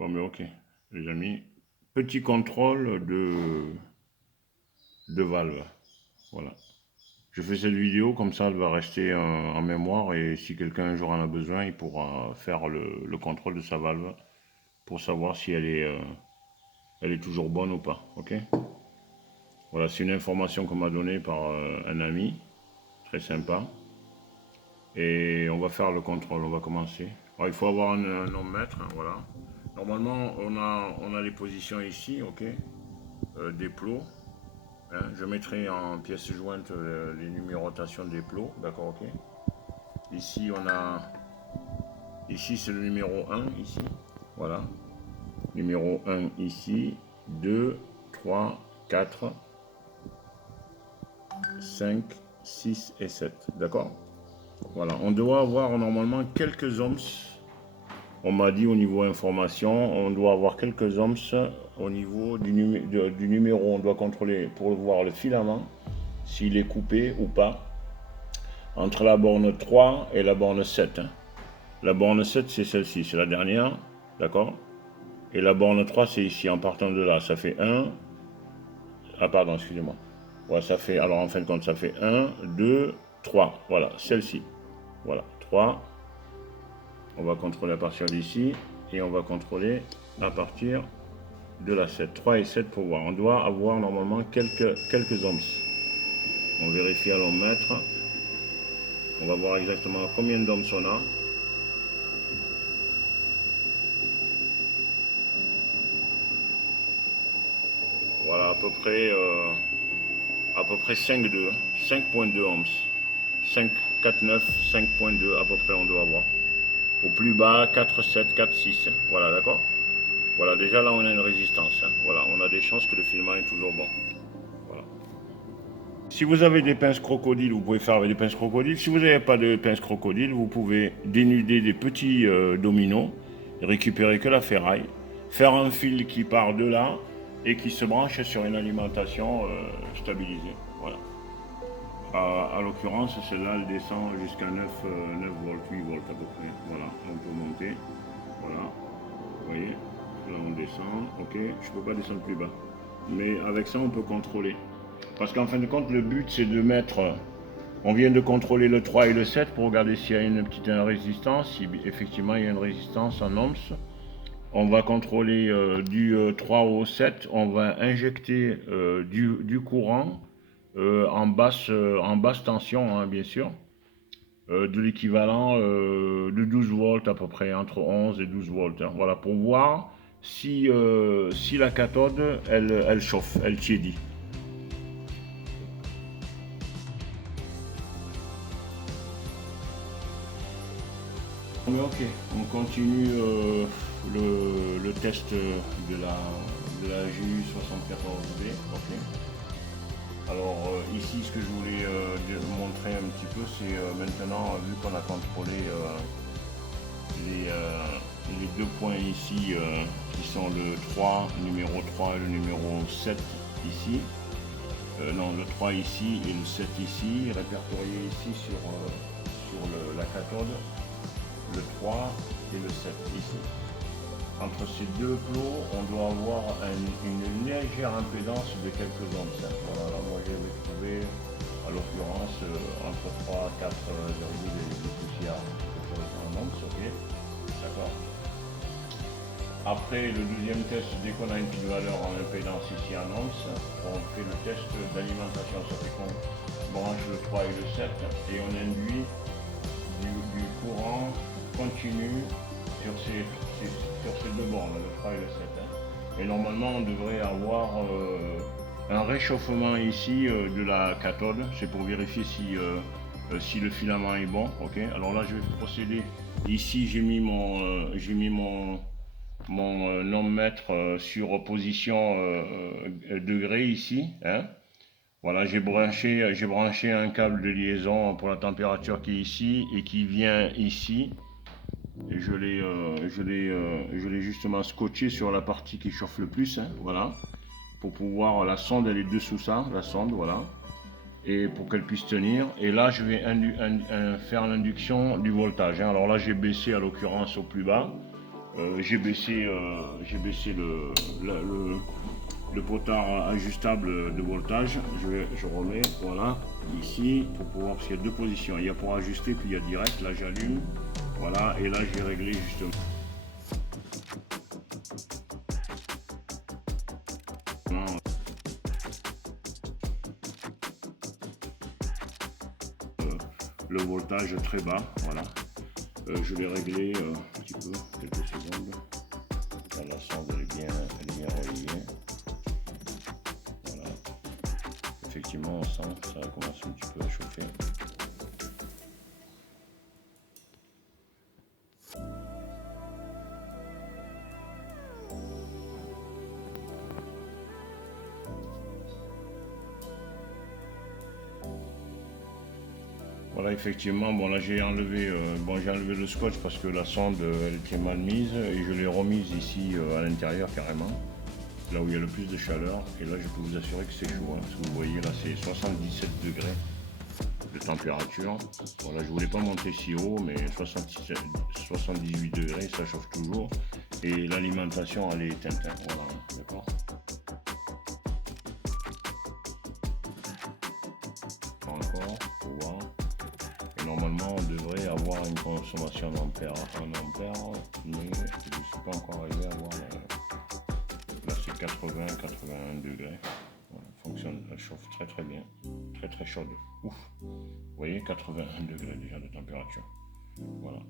Bon, mais ok, les amis. Petit contrôle de valve. Voilà. Je fais cette vidéo, comme ça elle va rester en mémoire et si quelqu'un un jour en a besoin, il pourra faire le contrôle de sa valve pour savoir si elle est toujours bonne ou pas. Ok. Voilà, c'est une information qu'on m'a donnée par un ami, très sympa. Et on va faire le contrôle, on va commencer. Alors, il faut avoir un ohmmètre, hein, voilà. Normalement, on a les positions ici, ok, des plots. Hein. Je mettrai en pièces jointes les numérotations des plots, d'accord, ok. Ici, ici c'est le numéro 1, ici, voilà. Numéro 1 ici, 2, 3, 4, 5, 6 et 7, d'accord. Voilà, on doit avoir normalement quelques ohms. On m'a dit au niveau information, on doit avoir quelques ohms au niveau du numéro. On doit contrôler pour voir le filament, s'il est coupé ou pas, entre la borne 3 et la borne 7. Hein. La borne 7, c'est celle-ci, c'est la dernière, d'accord. Et la borne 3, c'est ici, en partant de là, ça fait 1. Ah, pardon, excusez-moi. Ouais, ça fait, alors en fin de compte, ça fait 1, 2, 3. Voilà, celle-ci. Voilà, 3. On va contrôler à partir d'ici. Et on va contrôler à partir de la 7. 3 et 7 pour voir. On doit avoir normalement quelques ohms. On vérifie à l'ohmmètre. On va voir exactement combien d'ohms on a. Voilà, à peu près 5,2. 5,2 ohms. 5, 4, 9, 5,2 à peu près on doit avoir. Au plus bas, 4, 7, 4, 6. Voilà, d'accord. Voilà, déjà là on a une résistance. Hein. Voilà, on a des chances que le filament est toujours bon. Voilà. Si vous avez des pinces crocodiles, vous pouvez faire avec des pinces crocodiles. Si vous n'avez pas de pinces crocodiles, vous pouvez dénuder des petits dominos, récupérer que la ferraille, faire un fil qui part de là et qui se branche sur une alimentation stabilisée. Voilà. À l'occurrence, celle-là, elle descend jusqu'à 9 volts, 8 volts à peu près. Voilà, on peut monter. Voilà, vous voyez, là on descend. Ok, je ne peux pas descendre plus bas. Mais avec ça, on peut contrôler. Parce qu'en fin de compte, le but, c'est de mettre... On vient de contrôler le 3 et le 7 pour regarder s'il y a une petite résistance. Si effectivement il y a une résistance en ohms. On va contrôler du 3 au 7. On va injecter du courant en basse tension, hein, bien sûr. De l'équivalent de 12 volts à peu près, entre 11 et 12 volts. Hein. Voilà, pour voir si la cathode, elle chauffe, elle tiédit. Mais ok, on continue le test de la GU 74B. Ok. Alors ici, ce que je voulais montrer un petit peu, c'est maintenant, vu qu'on a contrôlé les deux points ici, qui sont le 3, numéro 3 et le numéro 7 ici. Non, le 3 ici et le 7 ici, répertoriés ici sur la cathode. Le 3 et le 7 ici. Entre ces deux plots, on doit avoir une légère impédance de quelques ohms. Voilà, moi j'avais trouvé, à l'occurrence, entre 3 et 4 des poussières en ohms, ok. D'accord. Après le deuxième test, dès qu'on a une petite valeur en impédance ici en ohms, on fait le test d'alimentation. Ça fait qu'on branche le 3 et le 7 et on induit du courant continu sur ces deux bornes, le 3 et le 7. Hein. Et normalement, on devrait avoir un réchauffement ici de la cathode. C'est pour vérifier si le filament est bon. Okay. Alors là, je vais procéder. Ici, j'ai mis mon ohmmètre sur position degré ici. Hein. Voilà, j'ai branché un câble de liaison pour la température qui est ici et qui vient ici. Et je l'ai justement scotché sur la partie qui chauffe le plus, hein, voilà. Pour pouvoir, la sonde elle est dessous ça, la sonde, voilà. Et pour qu'elle puisse tenir. Et là, je vais faire l'induction du voltage. Hein. Alors là, j'ai baissé à l'occurrence au plus bas. J'ai baissé le potard ajustable de voltage. Je remets, voilà, ici, pour pouvoir, parce qu'il y a deux positions. Il y a pour ajuster, puis il y a direct. Là, j'allume. Voilà, et là, je vais régler justement le voltage très bas. Voilà. Je vais régler un petit peu, quelques secondes. Là, la sonde, elle est bien reliée. Voilà. Effectivement, on sent que ça commence un petit peu à chauffer. Voilà, effectivement, bon là j'ai enlevé le scotch parce que la sonde elle était mal mise et je l'ai remise ici à l'intérieur carrément, là où il y a le plus de chaleur. Et là je peux vous assurer que c'est chaud, hein, parce que vous voyez là c'est 77 degrés de température. Voilà, je voulais pas monter si haut, mais 78 degrés ça chauffe toujours. Et l'alimentation elle est éteinte, hein, voilà, d'accord. Encore, pour voir. Et normalement, on devrait avoir une consommation en ampères, mais je ne suis pas encore arrivé à voir. Là, c'est 80-81 degrés. Voilà, fonctionne, elle chauffe très très bien, très très chaude. Ouf, vous voyez, 81 degrés déjà de température. Voilà.